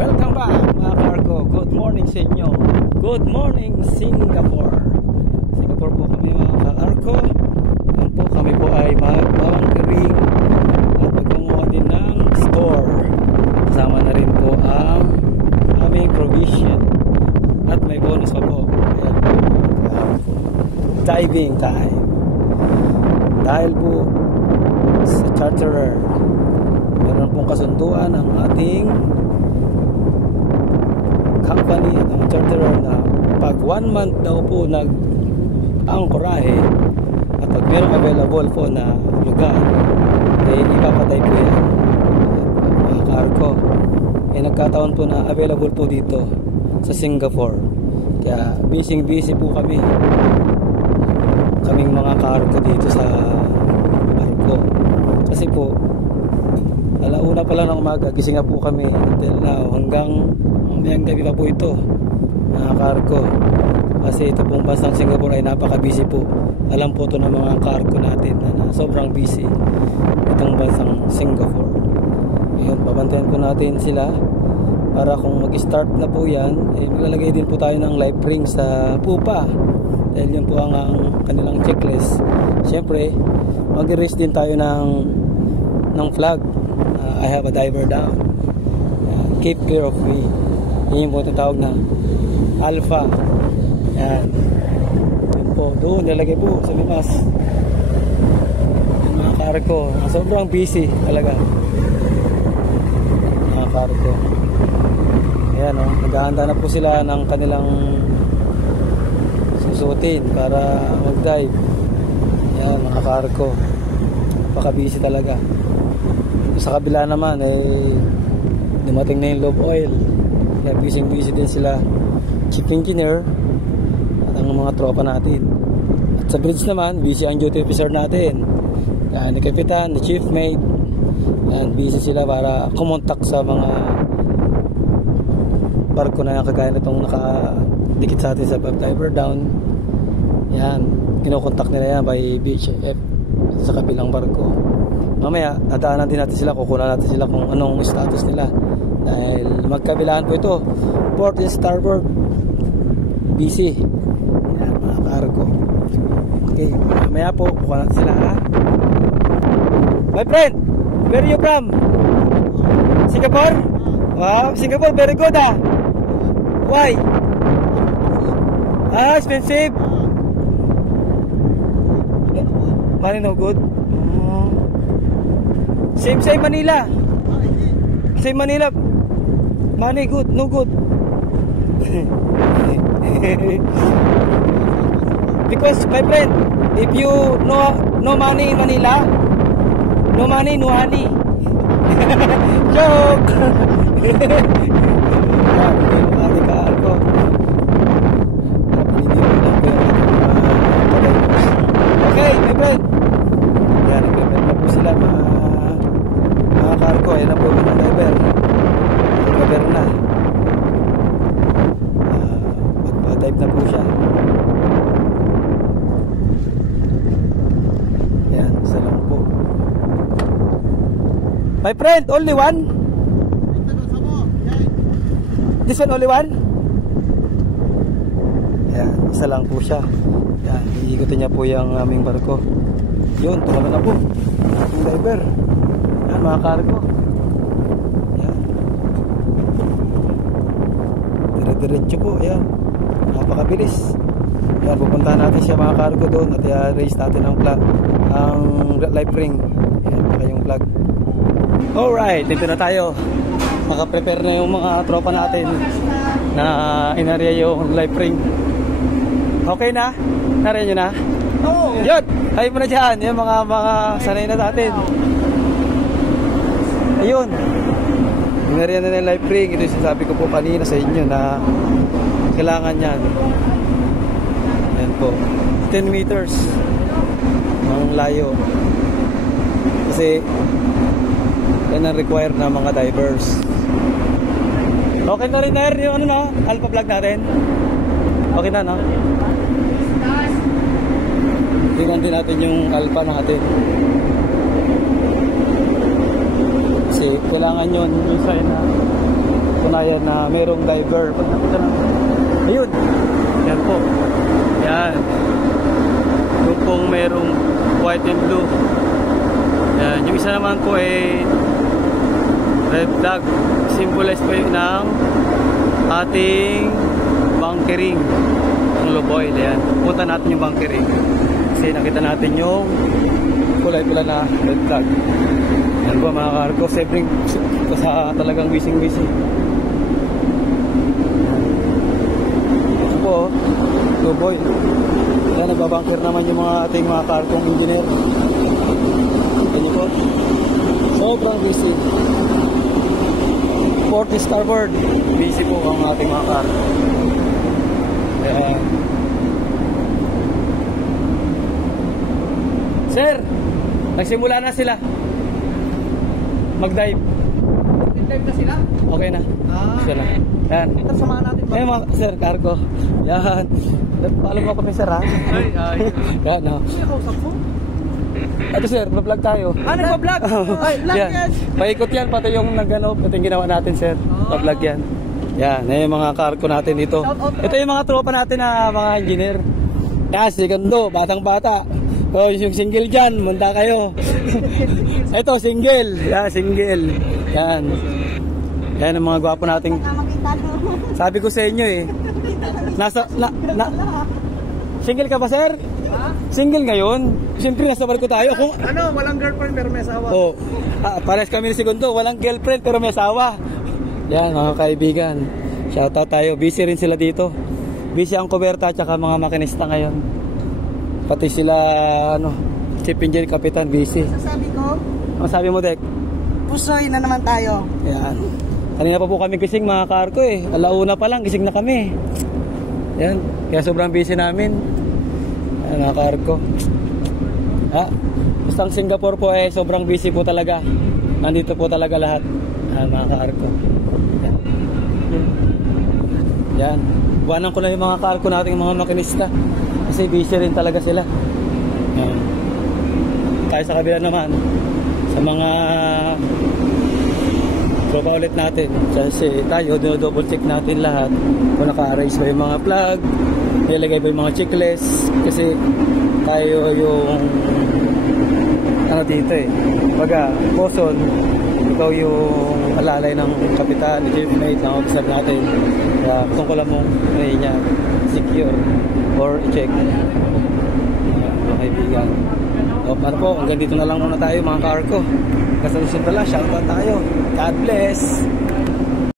Welcome back mga Cargo. Good morning sa inyo. Good morning Singapore. Singapore po kami mga Cargo. Yan po, kami po ay magbawangkiring at magkumuha din ng store. Kasama na rin po ang aming provision. At may bonus pa po. Ayan po mga Cargo. Diving time. Dahil po sa charterer, meron pong kasunduan ang ating company at ang charterer na pag 1 month daw po nag-angkorahe at pag meron available po na lugar, eh ipapatay po yan mga Cargo. Eh nagkataon po na available po dito sa Singapore, kaya busy po kaming mga Cargo dito sa barko. Kasi po alauna pa lang ng umaga, gising na po kami until now, hanggang mamayang gabi pa po ito mga Cargo. Kasi ito pong bansang Singapore ay napaka-busy po. Alam po ito ng mga Cargo natin na sobrang busy itong bansang Singapore. Ngayon, babantayan po natin sila para kung mag-start na po yan, eh maglalagay din po tayo ng life ring sa pupa, dahil yun po ang kanilang checklist. Siyempre mag-raise din tayo ng flag. I have a diver down, keep clear of me. Yun yung po tawag na alpha. Yan po, doon nilagay po sa mimas. Mga Cargo, sobrang busy talaga mga Cargo. Ayan o, naghahanda na po sila ng kanilang susutin para mag-dive. Yan mga Cargo, napaka-busy talaga. Sa kabila naman eh dumating na yung lobe oil, kaya busy din sila, chief engineer at ang mga tropa natin. At sa bridge naman busy ang duty officer natin, yan, ni kapitan, ni chief mate. Yan, busy sila para kumontak sa mga barko na kagaya nitong nakadikit sa atin sa diver down. Yan, kinokontak nila yan by BHF sa kabilang barko. Mamaya dadaanan din natin sila, kukunan natin sila kung anong status nila, dahil magkabilaan po ito, port and starboard, busy. Yan mga Cargo. Okay, mamaya po kukunan natin sila ha. My friend, where are you from? Singapore? Wow, Singapore, very good ah. Why? Expensive. Money no good. Same Manila. Same Manila. Money good, no good. Because my friend, if you no money in Manila, no money, no honey. Joke. Okay, my friend. Yan, nag-prepare na po sila mga Cargo. Ayan na po mga diver. Nag-prepare na. Magpa-dive na po siya. Yan, isa lang po. My friend, only one? This one only one? Yan, isa lang po siya. Yan, iikutin niya po yung aming barko. Yun, tumala na po yung diver. Yan mga Cargo. Yan, dire-diretso po. Yan, napakabilis. Yan, pupuntahan natin siya mga Cargo doon at i-raise natin ang flag, ang life ring. Yan, baka yung flag. Alright, dito na tayo. Maka-prepare na yung mga tropa natin na inarya yung life ring. Okay na? Narya nyo na? Oo. Yun, tayo mo na dyan. Yung mga sanay na natin. Ayun, inarya na yung life ring. Ito yung sinasabi ko po kanina sa inyo na kailangan yan. Yan po, 10 meters ang layo. Kasi yan ang required na mga divers. Okay na rin na yung ano na, alpha flag natin. Okay na no? Tingnan din natin yung alpha natin. Kasi kailangan yun yung sign na patunayan na merong diver. Pag nakita na, ayun, yan po, yan, doon pong merong white and blue. Yan, yung isa naman po ay red flag, symbolize po yun ng ating bunkering ng Luboil. Yan, punta natin yung bunkering kasi nakita natin yung kulay pula na red flag. Yan po mga kargo, sebring sa talagang wising-wising. Ito po, Luboil. Yan, nagbabunker naman yung mga ating mga kargong engineer. Yan po, sobrang busy. 40 starboard, busy po ang ating mga kargo. Yan. Sir, nagsimula na sila mag-dive. Dive na sila? Okay na. Sila. Yan. Ito, samahan natin ba? Yan mga sir, cargo. Yan. Paalam mo kami sir ha. Yan o. Hindi ako usap mo. Ito sir, vlog tayo. Nagpa-vlog? Ay, vlog yan. yan. Paikot yan, pati yung nag-ano, pati yung ginawa natin sir. Vlog yan. Yan, yung mga cargo natin dito. Ito yung mga tropa natin na mga engineer. Yan, segundo, batang-bata. So, yung single dyan, manda kayo. Ito, single. Yan, single. Yan. Yan ang mga gwapo nating. Sabi ko sa inyo eh. Single ka ba, sir? Ha? Single ngayon? Siyempre, nasa barko tayo. Kung, Ano, walang girlfriend pero may asawa. oh, pares kami ni segundo. Walang girlfriend pero may asawa. Yan, mga kaibigan. Shoutout tayo. Busy rin sila dito. Busy ang kuberta at saka mga makinista ngayon. Pati sila, ano, chief engineer, kapitan, busy. Sasabi ko, Ang sabi mo, Dek? pusoy na naman tayo. Yan. Kanina pa po kami gising mga karko eh. Alauna pa lang, gising na kami. Yan. Kaya sobrang busy namin. Yan, mga karko. Ha? Basta ang Singapore po eh, sobrang busy po talaga. Nandito po talaga lahat. Yan, mga karko. Yan. Yan. Buwanan ko na yung mga karko nating mga makinista. Kasi busy rin talaga sila. Yan. Tayo sa kabila naman. Sa mga tropa ulit natin. Kasi tayo, double check natin lahat. Kung naka-arrange ba yung mga plug, nilagay ba yung mga checklist. Kasi tayo yung ano dito eh. Baga, boson, ikaw yung alalay ng kapitan, chief mate, ng officer natin. Kaya tungkol mo niya secure or check. Mga kaibigan. O, paano po, hanggang dito na lang muna tayo mga karko. Kasalusin pala, shoutout tayo. God bless!